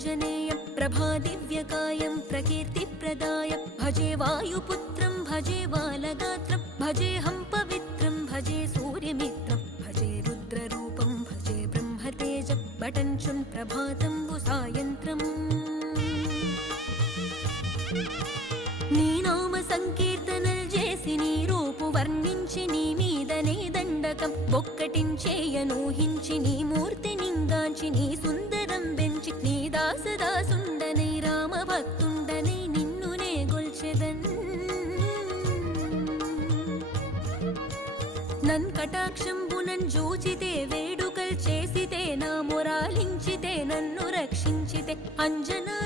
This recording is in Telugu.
आञ्जनेयं प्रभादिव्यकायं प्रकीर्तिप्रदाय भजे वायुपुत्रं भजे बालगात्रं भजेऽहं पवित्रं भजे सूर्यमित्रं भजे रुद्ररूपं भजे ब्रह्मतेजं बटञ्चुन् प्रभातं सायन्त्रम् నీ నామ సంకీర్తనలు చేసి నీ రూపు వర్ణించి నీ మీదనే దండకం ఒక్కటించేయనూహించి నీ మూర్తి నింగాంచి నీ సుందరం పెంచి నీ దాసదాసుండనై రామభక్తుండనై నిన్నునే గొల్చెదన్ నన్ కటాక్షంబునన్ జూచితే వేడుకల్ చేసితే నా మొరాలించితే నన్ను రక్షించితే అంజనా